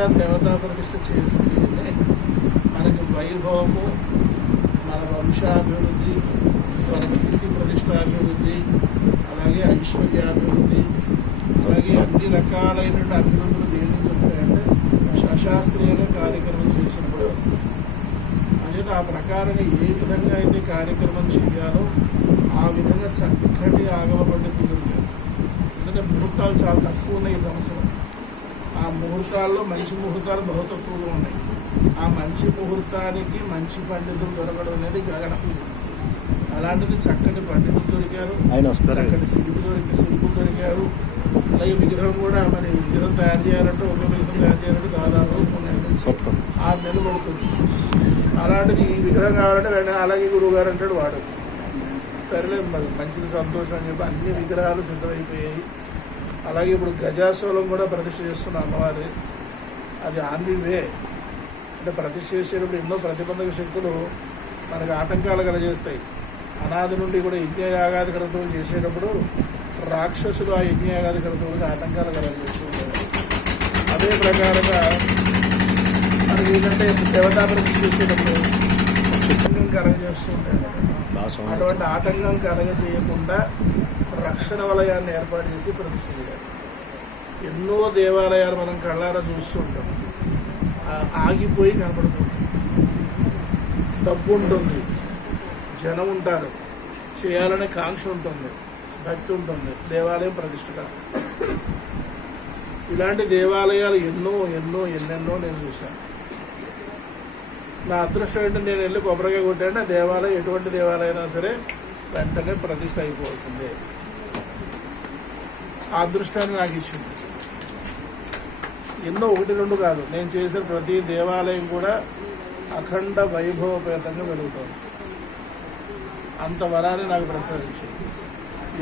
విధంగా దేవతా ప్రతిష్ట చేస్తేనే మనకి వైభవము మన వంశాభివృద్ధి మన కీర్తి ప్రతిష్టాభివృద్ధి అలాగే ఐశ్వర్యాభివృద్ధి అలాగే అన్ని రకాలైన అభివృద్ధులు దేని నుంచి వస్తాయంటే సశాస్త్రీయంగా కార్యక్రమం చేసినప్పుడే వస్తాయి. అనేది ఆ ప్రకారంగా ఏ విధంగా అయితే కార్యక్రమం చేయాలో ఆ విధంగా చక్కటి ఆగమ పండితులు ఎందుకంటే ముహూర్తాలు చాలా తక్కువ ఉన్నాయి ఈ సంవత్సరం. ఆ ముహూర్తాల్లో మంచి ముహూర్తాలు బహు తక్కువగా ఉన్నాయి. ఆ మంచి ముహూర్తానికి మంచి పండితులు దొరకడం అనేది గగనం. అలాంటిది చక్కటి పండితులు దొరికారు. చక్కటి శిల్పి దొరికి శిల్పులు దొరికారు. అలాగే విగ్రహం కూడా మరి విగ్రహం తయారు చేయాలంటే ఒక విగ్రహం తయారు చేయాలంటే దాదాపు ఆరు నెలలు పడుతుంది. అలాంటిది ఈ విగ్రహం కావాలంటే వెంటనే అలాగే గురువు గారు అంటాడు వాడు. సరేలే మరి మంచిది సంతోషం అని చెప్పి అన్ని విగ్రహాలు సిద్ధమైపోయాయి. అలాగే ఇప్పుడు గజాశూలం కూడా ప్రతిష్ట చేస్తున్న అమ్మవారి. అది ఆన్ ది వే అంటే ప్రతిష్ట చేసేటప్పుడు ఎన్నో ప్రతిబంధక శక్తులు మనకు ఆటంకాలు కలగజేస్తాయి. అనాది నుండి కూడా యజ్ఞయాగాది క్రతువులు చేసేటప్పుడు రాక్షసులు ఆ యజ్ఞయాగాది క్రతువులకు ఆటంకాలు కలగజేస్తూ ఉంటారు అదే ప్రకారంగా మనకి ఏంటంటే దేవతా ప్రతిష్ట చేసేటప్పుడు కలగజేస్తూ ఉంటాయి. అటువంటి ఆటంకం కలగజేయకుండా రక్షణ వలయాన్ని ఏర్పాటు చేసి ప్రతిష్ఠ చేయాలి ఎన్నో దేవాలయాలు మనం కళ్ళారా చూస్తుంటాం. ఆగిపోయి కనబడుతుంది డబ్బు ఉంటుంది. జనం ఉంటారు. చేయాలనే కాంక్ష ఉంటుంది. భక్తి ఉంటుంది. దేవాలయం ప్రతిష్ఠ ఇలాంటి దేవాలయాలు ఎన్నో ఎన్నో ఎన్నెన్నో నేను చూశాను. నా అదృష్టం ఏంటంటే నేను వెళ్ళి కొబ్బరికాయ కొట్టాను దేవాలయం ఎటువంటి దేవాలయం అయినా సరే వెంటనే ప్రతిష్ట అయిపోవాల్సిందే. ఆ అదృష్టాన్ని నాకు ఇచ్చింది. ఎన్నో ఒకటి రెండు కాదు నేను చేసిన ప్రతి దేవాలయం కూడా అఖండ వైభవపేతంగా వెలుగుతుంది. అంత వరాన్ని నాకు ప్రసాదించింది.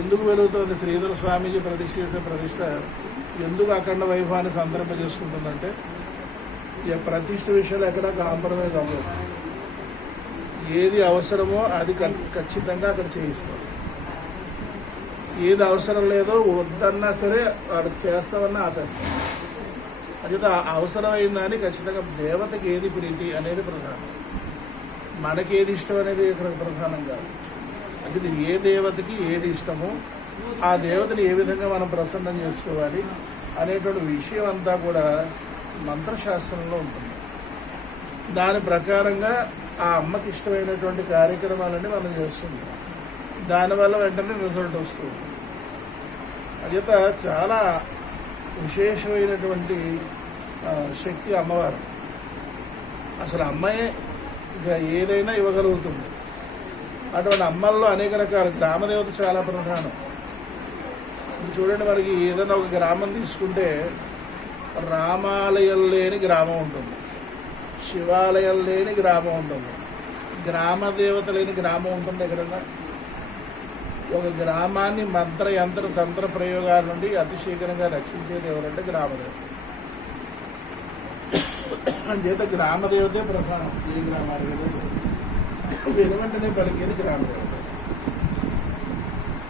ఎందుకు వెలుగుతుంది? శ్రీధర స్వామీజీ ప్రతిష్ఠ చేసే ప్రతిష్ట ఎందుకు అఖండ వైభవాన్ని సందర్భం చేసుకుంటుందంటే ఇక ప్రతిష్ట విషయాలు ఎక్కడ కాంప్రమైజ్ అవ్వదు ఏది అవసరమో అది ఖచ్చితంగా అక్కడ చేయిస్తారు ఏది అవసరం లేదో వద్దన్నా సరే వాళ్ళకి చేస్తామన్నా ఆపేస్తాం. అది అవసరమైందని ఖచ్చితంగా దేవతకి ఏది ప్రీతి అనేది ప్రధానం. మనకి ఏది ఇష్టం అనేది ఇక్కడ ప్రధానం కాదు. అది ఏ దేవతకి ఏది ఇష్టమో ఆ దేవతని ఏ విధంగా మనం ప్రసన్నం చేసుకోవాలి అనేటువంటి విషయం అంతా కూడా మంత్రశాస్త్రంలో ఉంటుంది. దాని ప్రకారంగా ఆ అమ్మకి ఇష్టమైనటువంటి కార్యక్రమాలన్నీ మనం చేస్తుంది. దానివల్ల వెంటనే రిజల్ట్ వస్తుంది. అదేత చాలా విశేషమైనటువంటి శక్తి అమ్మవారు. అసలు అమ్మాయి ఇక ఏదైనా ఇవ్వగలుగుతుంది. అటువంటి అమ్మల్లో అనేక రకాల. గ్రామదేవత చాలా ప్రధానం. చూడండి మనకి ఏదైనా ఒక గ్రామం తీసుకుంటే రామాలయం లేని గ్రామం ఉంటుంది. శివాలయం లేని గ్రామం ఉంటుంది. గ్రామ దేవత లేని గ్రామం ఉంటుంది ఎక్కడన్నా? ఒక గ్రామాన్ని మంత్ర యంత్ర తంత్ర ప్రయోగాల నుండి అతి శీఘ్రంగా రక్షించేది ఎవరంటే గ్రామదేవత. అంచేత గ్రామదేవతే ప్రధానం. ఏ గ్రామానికి వెనువెంటనే పలికేది గ్రామదేవత.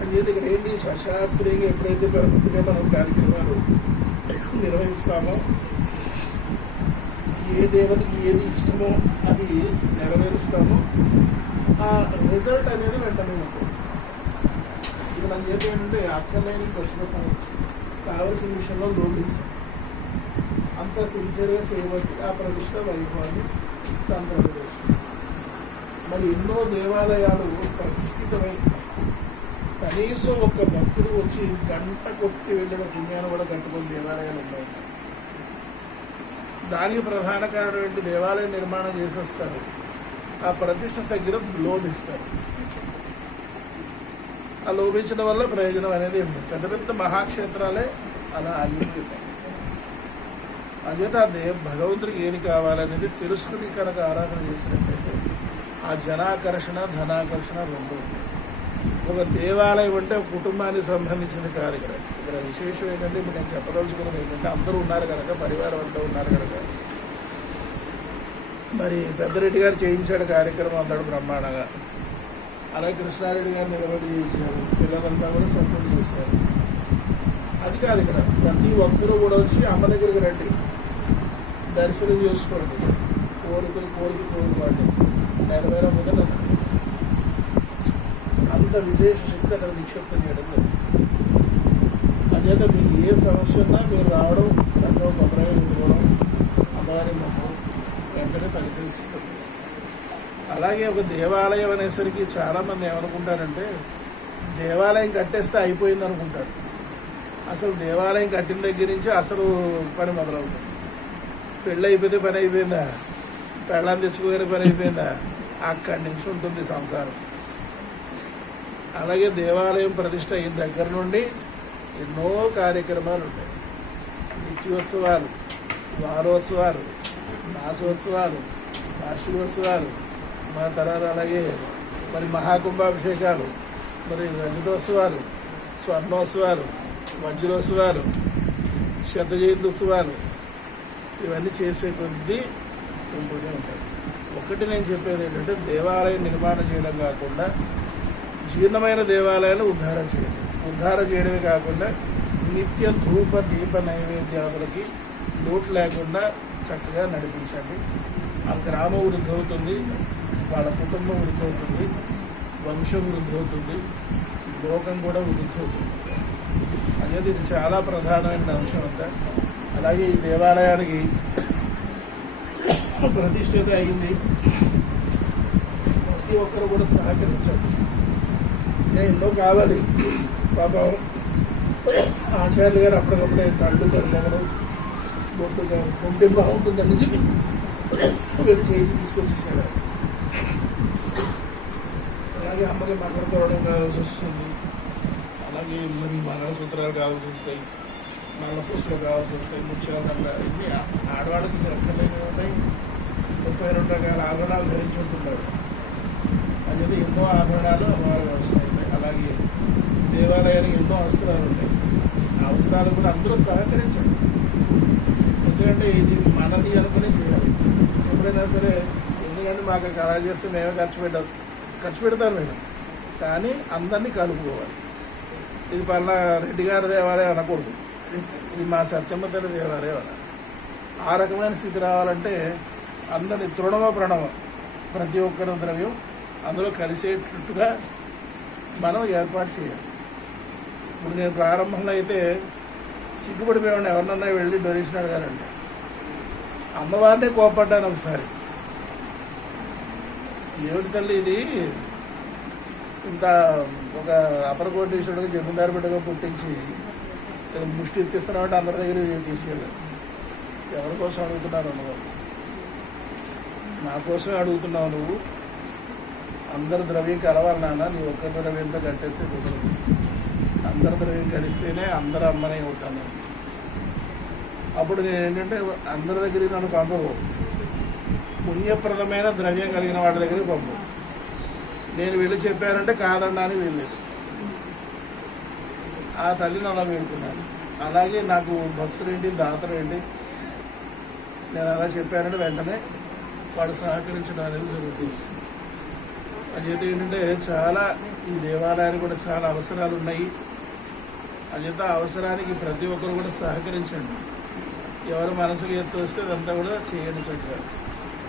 అంచేత ఇక్కడ ఏంటి? సశాస్త్రీయంగా ఎప్పుడైతే పెరుగుతుందో మనం కార్యక్రమాలు నిర్వహిస్తామో ఏ దేవతకి ఏది ఇష్టమో అది నెరవేరుస్తామో ఆ రిజల్ట్ అనేది వెంటనే ఉంటుంది. ఇది మన చేతి ఏంటంటే అక్కర్లేని ఖర్చు కావలసిన విషయంలో లోపించాం అంత సిన్సియర్గా చేయబట్టి ఆ ప్రతిష్ట వైభవాన్ని సంప్రదించారు మరి ఎన్నో దేవాలయాలు ప్రతిష్ఠితమై కనీసం ఒక భక్తుడు వచ్చి గంట కొట్టి వెళ్ళిన పుణ్యాన్ని కూడా కట్టుకుని దేవాలయాలు ఉన్నాయి. దానికి ప్రధాన కారణం ఏంటి? దేవాలయం నిర్మాణం చేసేస్తారు. ఆ ప్రతిష్ట దగ్గర లోభిస్తారు. ఆ లోపించడం వల్ల ప్రయోజనం అనేది ఉంది. పెద్ద పెద్ద మహాక్షేత్రాలే అలా ఆగిపోతాయి అదే ఆ దేవ భగవంతుడికి ఏది కావాలనేది తెలుసుకుని కనుక ఆరాధన చేసినట్టయితే ఆ జనాకర్షణ ధనాకర్షణ రెండు ఉంటాయి. ఒక దేవాలయం అంటే ఒక కుటుంబానికి సంబంధించిన కాదు ఇక్కడ ఇక్కడ విశేషం ఏంటంటే ఇప్పుడు నేను చెప్పదలుచుకున్నది ఏంటంటే అందరూ ఉన్నారు కనుక పరివారం అంతా ఉన్నారు కనుక. మరి పెద్దరెడ్డి గారు చేయించాడు కార్యక్రమం అంతాడు బ్రహ్మాండంగా. అలాగే కృష్ణారెడ్డి గారు నిలబడి చేశారు. పిల్లలంతా కూడా సంపూర్ణ చేశారు. అది కాదు ఇక్కడ ప్రతి ఒక్కరూ కూడా వచ్చి అమ్మ దగ్గరికి రండి. దర్శనం చేసుకోండి. కోరికలు కోరిక కోరుకోండి నెరవేరకపోతే నెరవేరదు. అంత విశేష అక్కడ నిక్షిప్తం చేయడం లేదు అదేత మీకు ఏ సమస్య ఉన్నా మీరు రావడం చక్కగా కొబ్బరిగా ఉండుకోవడం అమ్మవారి మొహం వెంటనే ఫలితమిస్తుంది అలాగే ఒక దేవాలయం అనేసరికి చాలామంది ఏమనుకుంటారంటే దేవాలయం కట్టేస్తే అయిపోయింది అనుకుంటారు. అసలు దేవాలయం కట్టిన దగ్గర నుంచి అసలు పని మొదలవుతుంది. పెళ్ళి అయిపోతే పని అయిపోయిందా? పెళ్ళాన్ని తెచ్చుకోగానే పని అయిపోయిందా? అక్కడి నుంచి ఉంటుంది సంసారం. అలాగే దేవాలయం ప్రతిష్ట అయిన దగ్గర నుండి ఎన్నో కార్యక్రమాలు ఉంటాయి. నిత్యోత్సవాలు వారోత్సవాలు మాసోత్సవాలు వార్షికోత్సవాలు మా తర్వాత అలాగే మరి మహాకుంభాభిషేకాలు మరి రజతోత్సవాలు స్వర్ణోత్సవాలు వజ్రోత్సవాలు శత జయంత్యుత్సవాలు ఇవన్నీ చేసే కొద్దీ ఉంటూనే ఉంటాయి. ఒకటి నేను చెప్పేది ఏంటంటే దేవాలయం నిర్మాణం చేయడం కాకుండా జీర్ణమైన దేవాలయాలు ఉద్ధారం చేయండి. ఉద్ధారం చేయడమే కాకుండా నిత్య ధూప దీప నైవేద్యాలకి లోటు లేకుండా చక్కగా నడిపించండి. ఆ గ్రామం వృద్ధి అవుతుంది వాళ్ళ కుటుంబం వృద్ధి అవుతుంది వంశం వృద్ధి అవుతుంది లోకం కూడా వృద్ధి అవుతుంది. అనేది ఇది చాలా ప్రధానమైన అంశం అంతా. అలాగే ఈ దేవాలయానికి ప్రతిష్ఠిత అయింది. ప్రతి ఒక్కరు కూడా సహకరించండి. ఎన్నో కావాలి. పాపం ఆచార్యులు గారు అప్పటికప్పుడే కళ్ళు కలగడం బొట్టు ఉంటే బాగుంటుందని చెప్పి వీళ్ళు చేతి తీసుకొచ్చేసాడు అలాగే అమ్మకి మకర తోడడం కావాల్సి వస్తుంది. అలాగే మరి మంగళసూత్రాలు కావాల్సి వస్తాయి. నల్ల పూసలు కావాల్సి వస్తాయి. ముత్యాలు ఇవి ఆడవాళ్ళకి దొరకలేని ఉన్నాయి ముప్పై రెండు రకాల ఆభరణాలు ధరించి ఉంటున్నారు. అనేది ఎన్నో ఆభరణాలు అమ్మవారికి వస్తాయి. అలాగే దేవాలయానికి ఎన్నో అవసరాలు ఉంటాయి. ఆ అవసరాలు కూడా అందరూ సహకరించండి. ఎందుకంటే ఇది మనది అనుకుని చేయాలి. ఎప్పుడైనా సరే ఎందుకంటే మాకు ఇక్కడ అలా చేస్తే మేమే ఖర్చు పెట్టాలి ఖర్చు పెడతాను మేము కానీ అందరినీ కలుపుకోవాలి. ఇది పలానా రెడ్డి గారి దేవాలయం అనకూడదు. ఇది మా సత్యమ్మ తల్లి దేవాలయం అనాలి ఆ రకమైన స్థితి రావాలంటే అందరి తృణమ ప్రణవ ప్రతి ఒక్కరి ద్రవ్యం అందులో కలిసేటట్టుగా మనం ఏర్పాటు చేయాలి. ఇప్పుడు నేను ప్రారంభంలో అయితే సిగ్గుపడిపోయాడు ఎవరినన్నా వెళ్ళి డొనేషన్ అడగాలంటే. అమ్మవారినే కోపడ్డాను ఒకసారి. ఏమిటి తల్లి ఇది? ఇంత ఒక అపర కోటేశ్వరుడిగా జమీందారు బిడ్డగా పుట్టించి ముష్టి ఎత్తిస్తున్నామంటే అందరి దగ్గర తీసుకెళ్ళాను ఎవరి కోసం అడుగుతున్నాను నువ్వు నా కోసమే అడుగుతున్నావు నువ్వు. అందరి ద్రవ్యం నాన్న నీ ఒక్క ద్రవ్యంతో కట్టేస్తే కుదరదు. అందరి ద్రవ్యం కలిస్తేనే అందరు అమ్మనే అవుతాను. అప్పుడు నేను ఏంటంటే అందరి దగ్గరికి నన్ను పంపవు. పుణ్యప్రదమైన ద్రవ్యం కలిగిన వాళ్ళ దగ్గరికి పంపు. నేను వెళ్ళి చెప్పానంటే కాదనడానికి వీల్లేదు. ఆ తల్లిని అలా వేడుకున్నాను. అలాగే నాకు భక్తులేంటి దాతలేంటి నేను అలా చెప్పానంటే వెంటనే వాడు సహకరించడం అనేది జరుగుతుంది. అజేత ఏంటంటే చాలా ఈ దేవాలయానికి కూడా చాలా అవసరాలు ఉన్నాయి. అజేత అవసరానికి ప్రతి ఒక్కరు కూడా సహకరించండి. ఎవరు మనసుకు ఎత్తు వస్తే అదంతా కూడా చేయండి చక్కగా.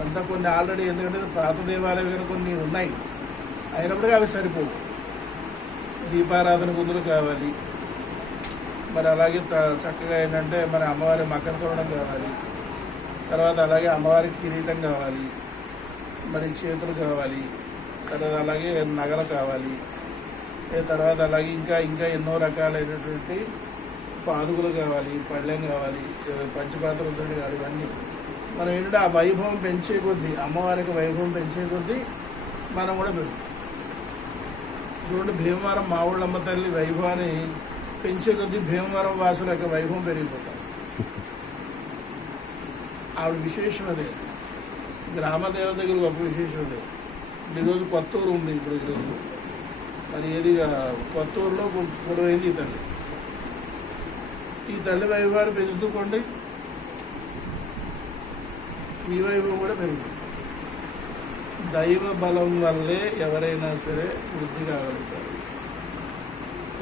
అంతా కొన్ని ఆల్రెడీ ఎందుకంటే పాత దేవాలయం కనుక కొన్ని ఉన్నాయి. అయినప్పటికీ అవి సరిపోవు. దీపారాధన గుందులు కావాలి. మరి అలాగే చక్కగా ఏంటంటే మన అమ్మవారి మకర తోరణం కావాలి. తర్వాత అలాగే అమ్మవారికి కిరీటం కావాలి. మరి చేతులు కావాలి. తర్వాత అలాగే నగలు కావాలి. తర్వాత అలాగే ఇంకా ఇంకా ఎన్నో రకాలైనటువంటి పాదుకులు కావాలి పళ్ళెం కావాలి ఏ పంచపాత్రలు కావాలి ఇవన్నీ. మనం ఏంటంటే ఆ వైభవం పెంచే కొద్దీ అమ్మవారికి వైభవం పెంచే కొద్దీ మనం కూడా పెరుగుతాం చూడండి భీమవరం మా ఊళ్ళమ్మ తల్లి వైభవాన్ని పెంచే కొద్దీ భీమవరం వాసుల యొక్క వైభవం పెరిగిపోతాం. ఆవిడ విశేషం అదే. గ్రామ దేవత దగ్గర గొప్ప విశేషం అదే. ఈరోజు కొత్తూరు ఉంది ఇప్పుడు ఈరోజు మరి ఏది ఆ, కొత్తూరులో కొలువైంది ఈ తల్లి. ఈ తల్లి వైభవాన్ని పెంచుకోండి. మీ వైభవం కూడా పెరుగుతుంది. దైవ బలం వల్లే ఎవరైనా సరే వృద్ధి కాగలుగుతారు.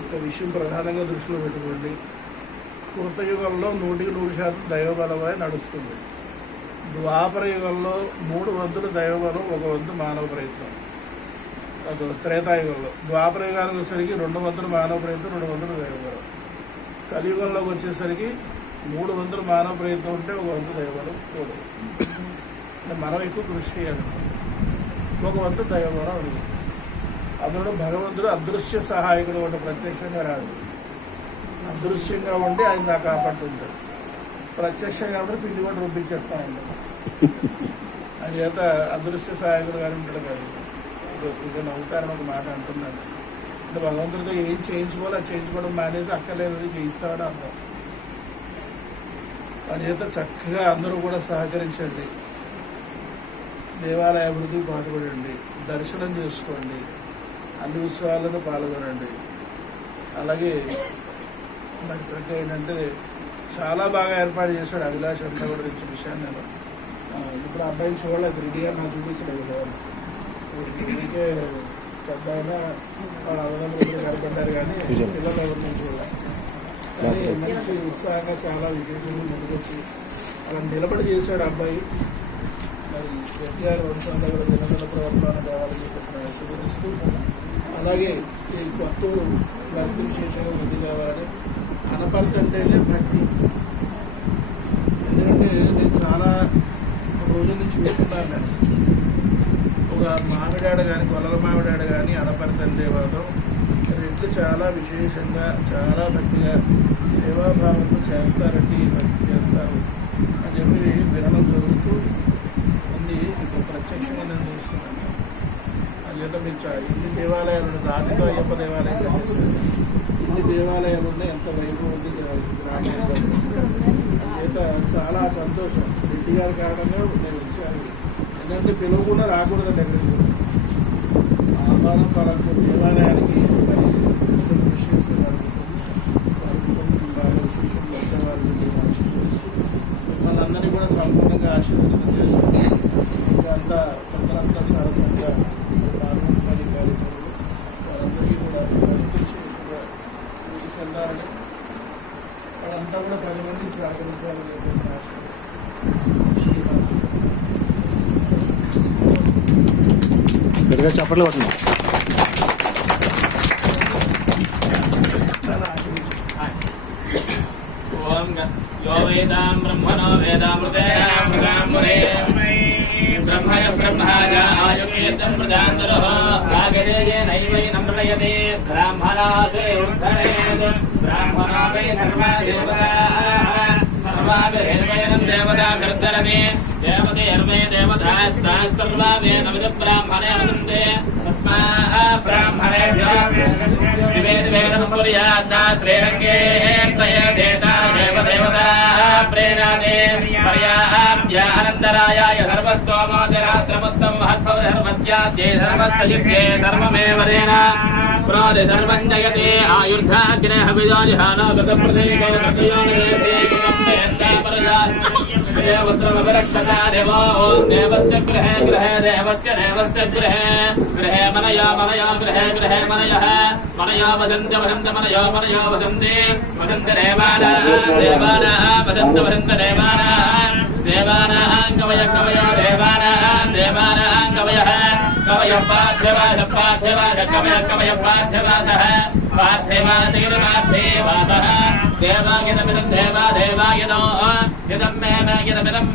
ఒక విషయం ప్రధానంగా దృష్టిలో పెట్టుకోండి. కృతయుగంలో నూటికి నూరు శాతం దైవ బలమే నడుస్తుంది. ద్వాపర యుగంలో మూడు వంతులు దైవబలం ఒక వంతు మానవ ప్రయత్నం. అది త్రేతాయుగంలో. ద్వాపర యుగానికి వచ్చేసరికి రెండు వంతులు మానవ ప్రయత్నం రెండు వంతులు దైవబలం. కలియుగంలోకి వచ్చేసరికి మూడు వంతులు మానవ ప్రయత్నం ఉంటే ఒక వంతు దైవబలం కూడదు మనం ఎక్కువ కృషి చేయాలి. ఒక వంతు దైవబలం ఉంది. అందులో భగవంతుడు అదృశ్య సహాయకుడు ఒకటి ప్రత్యక్షంగా రాదు అదృశ్యంగా ఉండి ఆయన నాకు కాపాడుతుంటాడు. ప్రత్యక్షంగా ఉంటే పిండి కూడా రూపించేస్తా ఉంటాడు ఆయన చేత అదృశ్య సహాయకుడు గారు ఉంటాడు కాదు. ఇప్పుడు నవ్వుతారని ఒక మాట అంటున్నాను అంటే భగవంతుడితో ఏం చేయించుకోవాలో అది చేయించుకోవడం మానేసి అక్కర్లేదని చేయిస్తామని అర్థం. అని చేత చక్కగా అందరూ కూడా సహకరించండి. దేవాలయ అభివృద్ధికి పాటుపడండి దర్శనం చేసుకోండి. అన్ని ఉత్సవాలను పాల్గొనండి. అలాగే మరి చక్కగా ఏంటంటే చాలా బాగా ఏర్పాటు చేశాడు అభిలాష్ అంతా కూడా విషయాన్ని. నేను ఇప్పుడు అబ్బాయిని చూడలేదు. రెడీగా నాకు చూపించలేదు ఎవరు. ఊరికే పెద్ద ఆయన వాళ్ళ అన్నదమ్ములు కనపడ్డారు కానీ పిల్లలు ఎవరిని చూడలేదు కానీ మంచి ఉత్సాహంగా చాలా విశేషంగా ముందుకొచ్చి అలా నిలబడి చేశాడు అబ్బాయి. మరి ఎన్టీఆర్ వంశాల కూడా నిలబడ ప్రవర్తన కావాలని చెప్పేసి అలాగే ఈ కొత్తూరు భక్తి విశేషంగా వృద్ధి కావాలి అనపర్తి అంటేనే భక్తి. ఎందుకంటే నేను చాలా రోజుల నుంచి వింటున్నాను నేను. ఒక మామిడాడ కానీ గొల్లల మామిడాడ కానీ అనపర్తి అంటే మాత్రం చాలా విశేషంగా చాలా భక్తిగా సేవాభావంతో చేస్తారండి భక్తి చేస్తారు అని చెప్పి వినడం జరుగుతూ ఉంది. ఇప్పుడు ప్రత్యక్షంగా నేను చూస్తున్నాను. అందుచేత మీరు ఇన్ని దేవాలయాలు రాధిక రాతితో అయ్యప్ప దేవాలయం కట్టేస్తారు ఇన్ని దేవాలయాలు ఉన్నాయి ఎంత వైభవం ఉంది గ్రామంలో చాలా సంతోషం. రెడ్డి గారి కారణంగా నేను వచ్చాను. ఎందుకంటే పిలవకుండా రాకూడదండి ఎక్కడికి ఆహ్వానం పరకు దేవాలయానికి వాళ్ళంతా కూడా పది మంది సహకరించాలని చెప్పేసి ఆశీర్వదిస్తూ శ్రీరామ్ గట్టిగా చప్పట్లు కొట్టండి ఓం గ- యో వేదాం బ్రహ్మణో వేదామృతేనామృతాంబరే బ్రహ్మయ బ్రహ్మాయ ఆయుర్వేదం ప్రజాంతరః ఆగడేయేనైవైనం ప్రళయతే బ్రాహ్మణాసే ఉద్ధరేత్ బ్రాహ్మణా వై సర్వా దేవతాః देवताभ्यर्थरणे देवते हर्मे देवतास्तास्सर्वामे नमज ब्राह्मणे वदन्ते तस्माः ब्राह्मणेभ्यो दिवे दिवे नमस्कुर्याद्दा श्रीरङ्गे तया देता देव देवताः प्रेरादे पर्याभ्यानन्तरायाय सर्वस्तोमोदरात्रमुत्तम महत्वधर्मस्याद्ये सर्वस्य युद्धे सर्वमेव देन प्रोदि सर्वं जयते आयुर्धाग्ने हविजानिहानो देवस्रमभिरक्षता देवो देवस्य गृहे गृहे देवस्य देवस्य गृहे गृहे मनया मनया गृहे गृहे मनयः मनया वसन्त वसन्त मनयो मनयो वसन्ति वसन्त देवानाः देवानाः वसन्त वसन्त देवानाः देवानाः कवय कवयो देवानाः देवानाः कवयः कमयपार्थवासः पार्थेवासः। देवायदमिदं देवा देवायदो यदं मे मे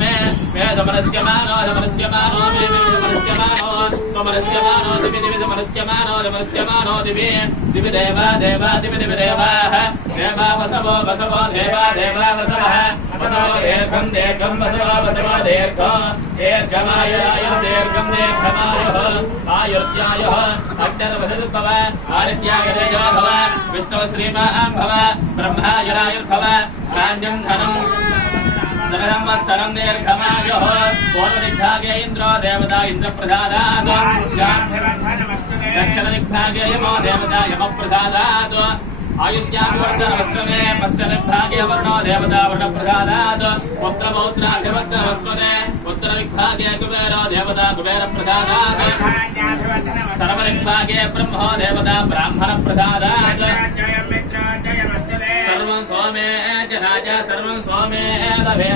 मे मे समरस्यमानो समरस्यमानो समरस्यमानो समरस्यमानो दिवि दिवि समरस्यमानो समरस्यमानो दिवि दिवि देवा देवा दिवि दिवि देवाः देवा वसवो वसवो देवा देवा वसवः वसवो दीर्घं दीर्घं वसवो वसवो दीर्घो दीर्घमायुराय दीर्घं दीर्घमायुः आयुर्त्यायुः अग्निर्वसतुर्भव आदित्याय तेजो भव विष्णुः श्रीमान् भव ధరాయుర్భవ ధాన్యం ధనం సంవత్సరం దీర్ఘమాయో పూర్వదిగ్భాగే ఇంద్రో దేవత ఇంద్రప్రసాదాత్ దక్షిణ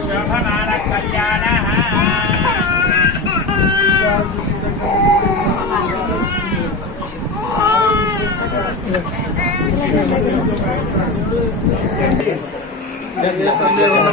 శోభమాన కళ్యాణ సందేహం